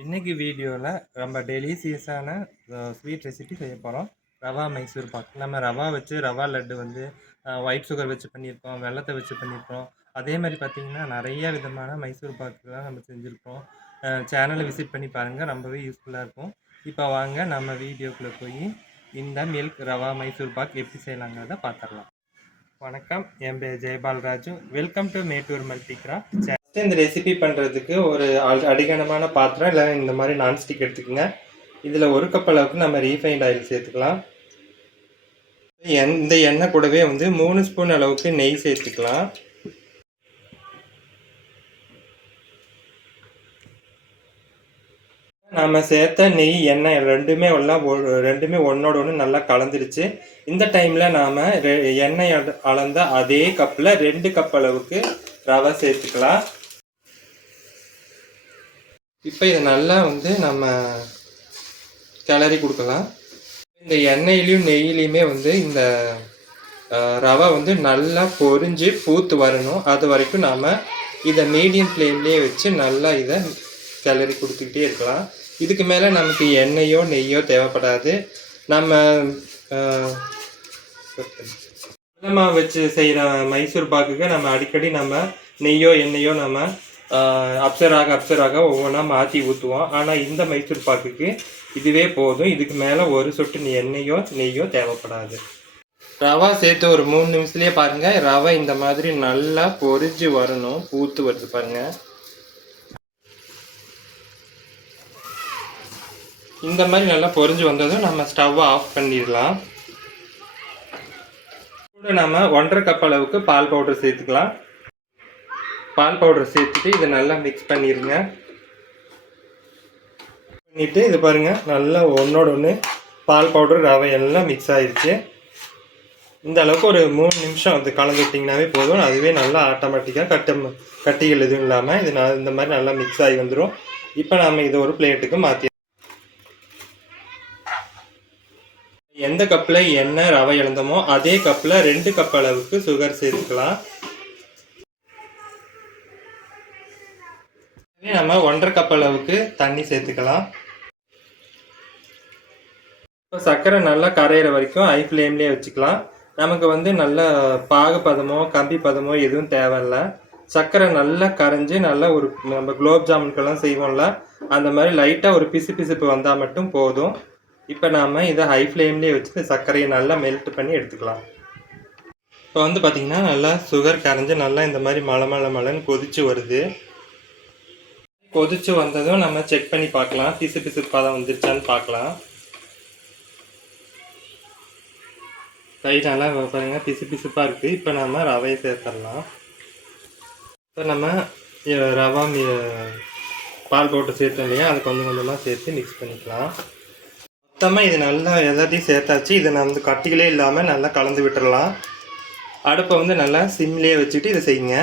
இன்னைக்கு வீடியோவில் ரொம்ப டெலிசியஸான ஸ்வீட் ரெசிபி செய்ய போகிறோம் ரவா மைசூர் பாக். நம்ம ரவா வச்சு ரவா லட்டு வந்து ஒயிட் சுகர் வச்சு பண்ணியிருக்கோம் வெள்ளத்தை வச்சு பண்ணியிருக்கோம். அதே மாதிரி பார்த்திங்கன்னா நிறைய விதமான மைசூர் பாக்குலாம் நம்ம செஞ்சுருக்கோம். சேனலை விசிட் பண்ணி பாருங்கள் ரொம்பவே யூஸ்ஃபுல்லாக இருக்கும். இப்போ வாங்க நம்ம வீடியோக்குள்ளே போய் இந்த மில்க் ரவா மைசூர் பாக் எப்படி செய்யலாங்கிறத பார்த்துடலாம் வணக்கம். என் பேர் ஜெயபால் ராஜு வெல்கம் டு மேட்டூர் மல்டிக்ரா இந்த ரெசிபி பண்ணுறதுக்கு ஒரு அடிகனமான பாத்திரம் இல்லை இந்த மாதிரி நான்ஸ்டிக் எடுத்துக்கோங்க. இதில் ஒரு கப் அளவுக்கு நம்ம ரீஃபைண்ட் ஆயில் சேர்த்துக்கலாம். இந்த எண்ணெய் கூடவே வந்து மூணு ஸ்பூன் அளவுக்கு நெய் சேர்த்துக்கலாம். நாம் சேர்த்த நெய் எண்ணெய் ரெண்டுமே எல்லாம் ரெண்டுமே ஒன்னோட ஒன்று நல்லா கலந்துருச்சு. இந்த டைமில் நாம் ரெ- எண்ணெய் அளந்த அதே கப்பில் ரெண்டு கப் அளவுக்கு ரவை சேர்த்துக்கலாம். இப்போ இதை நல்லா வந்து நம்ம கிளறி கொடுக்கலாம். இந்த எண்ணெயிலையும் நெய்யிலையுமே வந்து இந்த ரவை வந்து நல்லா பொறிஞ்சு பூத்து வரணும். அது வரைக்கும் நாம் இதை மீடியம் ஃப்ளேம்லேயே வச்சு நல்லா இதை கிளறி கொடுத்துக்கிட்டே இருக்கலாம். இதுக்கு மேலே நமக்கு எண்ணெயோ நெய்யோ தேவைப்படாது. நம்ம நம்ம வச்சு செய்கிற மைசூர் பாக்குக்கு நம்ம அடிக்கடி நம்ம நெய்யோ எண்ணெயோ நம்ம அப்சராக அப்சராக ஒவ்வொன்றா மாற்றி ஊற்றுவோம் ஆனால் இந்த மைசூர் பாக்குக்கு இதுவே போதும். இதுக்கு மேலே ஒரு சொட்டு எண்ணெயோ நெய்யோ தேவைப்படாது. ரவா சேர்த்து ஒரு மூணு நிமிஷத்துலேயே பாருங்கள் ரவை இந்த மாதிரி நல்லா பொரிஞ்சு வரணும். பூத்து வருது பாருங்கள் இந்த மாதிரி நல்லா பொரிஞ்சு வந்ததும் நம்ம ஸ்டவ்வை ஆஃப் பண்ணிடலாம். கூட நம்ம ஒன்றரை கப் அளவுக்கு பால் பவுடர் சேர்த்துக்கலாம். பால் பவுடர் சேர்த்துட்டு இதை நல்லா மிக்ஸ் பண்ணிடுங்க பண்ணிவிட்டு இது பாருங்கள் நல்லா ஒன்றோட ஒன்று பால் பவுடர் ரவை எல்லாம் மிக்ஸ் ஆகிருச்சு இந்த அளவுக்கு ஒரு மூணு நிமிஷம் அது கலந்து விட்டிங்கனாவே போதும். அதுவே நல்லா ஆட்டோமேட்டிக்காக கட்ட கட்டிகள் எதுவும் இல்லாமல் இது நான் இந்த மாதிரி நல்லா மிக்ஸ் ஆகி வந்துடும் இப்போ நாம் இதை ஒரு பிளேட்டுக்கு மாற்றி எந்த கப்பில் எண்ணெய் ரவை இழந்தமோ அதே கப்பில் ரெண்டு கப் அளவுக்கு சுகர் சேர்த்துக்கலாம். நம்ம ஒன்றரை கப் அளவுக்கு தண்ணி சேர்த்துக்கலாம். இப்போ சர்க்கரை நல்லா கரையிற வரைக்கும் ஐ ஃப்ளேம்லேயே வச்சுக்கலாம். நமக்கு வந்து நல்ல பாகு பதமோ கம்பி பதமோ எதுவும் தேவையில்ல. சர்க்கரை நல்லா கரைஞ்சி நல்லா ஒரு நம்ம குலோப் ஜாமுன்கெல்லாம் செய்வோம்ல அந்த மாதிரி லைட்டாக ஒரு பிசு பிசுப்பு வந்தால் மட்டும் போதும். இப்போ நாம் இதை ஹை ஃப்ளேம்லேயே வச்சு சர்க்கரையை நல்லா மெல்ட் பண்ணி எடுத்துக்கலாம். இப்போ வந்து பார்த்திங்கன்னா நல்லா சுகர் கரைஞ்சி நல்லா இந்த மாதிரி மலை மலை மலைன்னு கொதிச்சு வருது. கொதிச்சு வந்ததும் நம்ம செக் பண்ணி பார்க்கலாம். பிசு பிசுப்பாக தான் வந்துருச்சான்னு பார்க்கலாம். கை நல்லா பாருங்க பிசு பிசுப்பாக இருக்குது இப்போ நம்ம ரவையை சேர்த்துடலாம். இப்போ நம்ம ரவா மீ பால் போட்டு சேர்த்தோம் இல்லையா? அது கொஞ்சம் கொஞ்சமாக சேர்த்து மிக்ஸ் பண்ணிக்கலாம். மொத்தமாக இது நல்லா எல்லாத்தையும் சேர்த்தாச்சு. இதை நம்ம வந்து கட்டிகளே இல்லாமல் நல்லா கலந்து விட்டுறலாம். அடுப்பை வந்து நல்லா சிம்லேயே வச்சுட்டு இதை செய்யுங்க.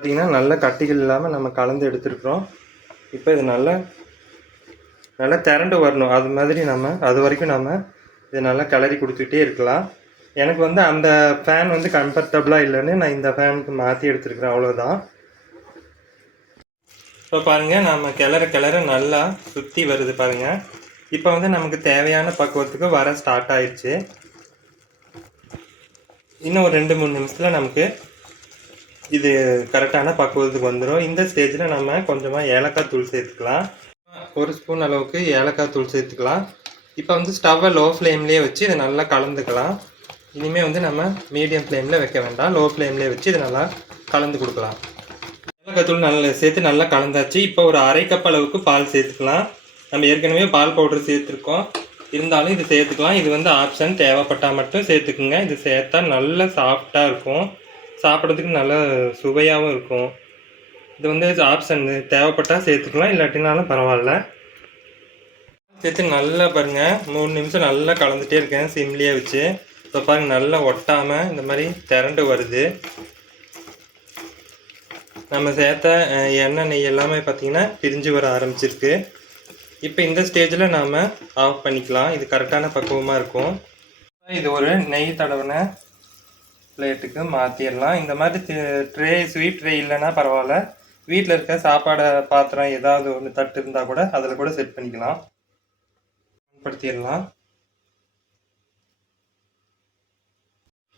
பார்த்தீங்கன்னா நல்ல கட்டிகள் இல்லாமல் நம்ம கலந்து எடுத்துருக்குறோம். இப்போ இது நல்லா நல்லா திரண்டு வரணும். அது மாதிரி நம்ம அது வரைக்கும் நம்ம இதை நல்லா கிளறி கொடுத்துட்டே இருக்கலாம். எனக்கு வந்து அந்த ஃபேன் வந்து கம்ஃபர்டபுளாக இல்லைன்னு நான் இந்த ஃபேனுக்கு மாற்றி எடுத்துருக்குறேன். அவ்வளோதான் இப்போ பாருங்கள் நம்ம கிளற கிளற நல்லா சுற்றி வருது பாருங்கள் இப்போ வந்து நமக்கு தேவையான பக்குவத்துக்கு வர ஸ்டார்ட் ஆயிடுச்சு. இன்னும் ஒரு ரெண்டு மூணு நிமிஷத்தில் நமக்கு இது கரெக்டான பக்குவத்துக்கு வந்துடும் இந்த ஸ்டேஜில் நம்ம கொஞ்சமாக ஏலக்காய் தூள் சேர்த்துக்கலாம். ஒரு ஸ்பூன் அளவுக்கு ஏலக்காய் தூள் சேர்த்துக்கலாம். இப்போ வந்து ஸ்டவ்வை லோ ஃப்ளேம்லேயே வச்சு இதை நல்லா கலந்துக்கலாம். இனிமேல் வந்து நம்ம மீடியம் ஃப்ளேமில் வைக்க வேண்டாம். லோ ஃப்ளேம்லேயே வச்சு இதை நல்லா கலந்து கொடுக்கலாம். ஏலக்காய் தூள் நல்லா சேர்த்து நல்லா கலந்தாச்சு. இப்போ ஒரு அரை கப் அளவுக்கு பால் சேர்த்துக்கலாம். நம்ம ஏற்கனவே பால் பவுடர் சேர்த்துருக்கோம். இருந்தாலும் இது சேர்த்துக்கலாம். இது வந்து ஆப்ஷன் தேவைப்பட்டால் மட்டும் சேர்த்துக்குங்க. இது சேர்த்தா நல்ல சாஃப்டாக இருக்கும். சாப்பிட்றதுக்கு நல்லா சுவையாகவும் இருக்கும். இது வந்து ஆப்ஷன் தேவைப்பட்டால் சேர்த்துக்கலாம் இல்லாட்டினாலும் பரவாயில்ல. சேர்த்து நல்லா பாருங்கள் மூணு நிமிஷம் நல்லா கலந்துகிட்டே இருக்கேன் சிம்லேயே வச்சு. இப்போ பாருங்கள் நல்லா ஒட்டாமல் இந்த மாதிரி திரண்டு வருது. நம்ம சேர்த்த எண்ணெய் நெய் எல்லாமே பார்த்தீங்கன்னா பிரிஞ்சு வர ஆரம்பிச்சிருக்கு. இப்போ இந்த ஸ்டேஜில் நாம் ஆஃப் பண்ணிக்கலாம். இது கரெக்டான பக்குவமாக இருக்கும். இது ஒரு நெய் தடவின பிளேட்டுக்கு மாற்றிடலாம் இந்த மாதிரி ட்ரே ஸ்வீட் ட்ரே இல்லைன்னா பரவாயில்ல. வீட்டில் இருக்க சாப்பாடு பாத்திரம் ஏதாவது ஒன்று தட்டு இருந்தால் கூட அதில் கூட செட் பண்ணிக்கலாம். படுத்திடலாம்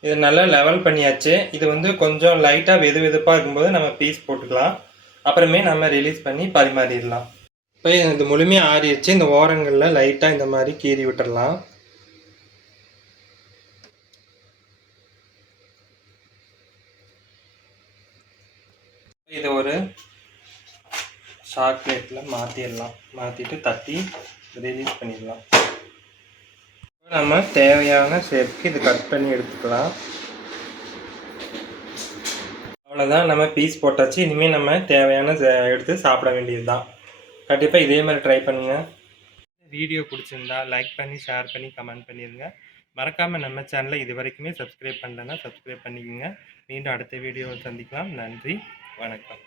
இது நல்லா லெவல் பண்ணியாச்சு. இது வந்து கொஞ்சம் லைட்டாக வெது வெதுப்பாக இருக்கும்போது நம்ம பீஸ் போட்டுக்கலாம். அப்புறமே நம்ம ரிலீஸ் பண்ணி பரிமாறிடலாம். இப்போ இது முழுமையாக ஆறிடுச்சு. இந்த ஓரங்களில் லைட்டாக இந்த மாதிரி கீறி விட்டுறலாம் இது ஒரு சாக்லேட்டில் மாற்றிடலாம் மாற்றிட்டு தட்டி ரிலீஸ் பண்ணிடலாம். நம்ம தேவையான ஷேப்க்கு இது கட் பண்ணி எடுத்துக்கலாம். அவ்வளோதான் நம்ம பீஸ் போட்டாச்சு. இனிமேல் நம்ம தேவையான எடுத்து சாப்பிட வேண்டியது தான் கண்டிப்பாக இதே மாதிரி ட்ரை பண்ணுங்கள் வீடியோ பிடிச்சிருந்தா லைக் பண்ணி ஷேர் பண்ணி கமெண்ட் பண்ணிடுங்க மறக்காமல் நம்ம சேனலை இது வரைக்குமே சப்ஸ்கிரைப் பண்ணலன்னா சப்ஸ்கிரைப் பண்ணிக்கோங்க. மீண்டும் அடுத்த வீடியோவை சந்திக்கலாம். நன்றி. வணக்கம்.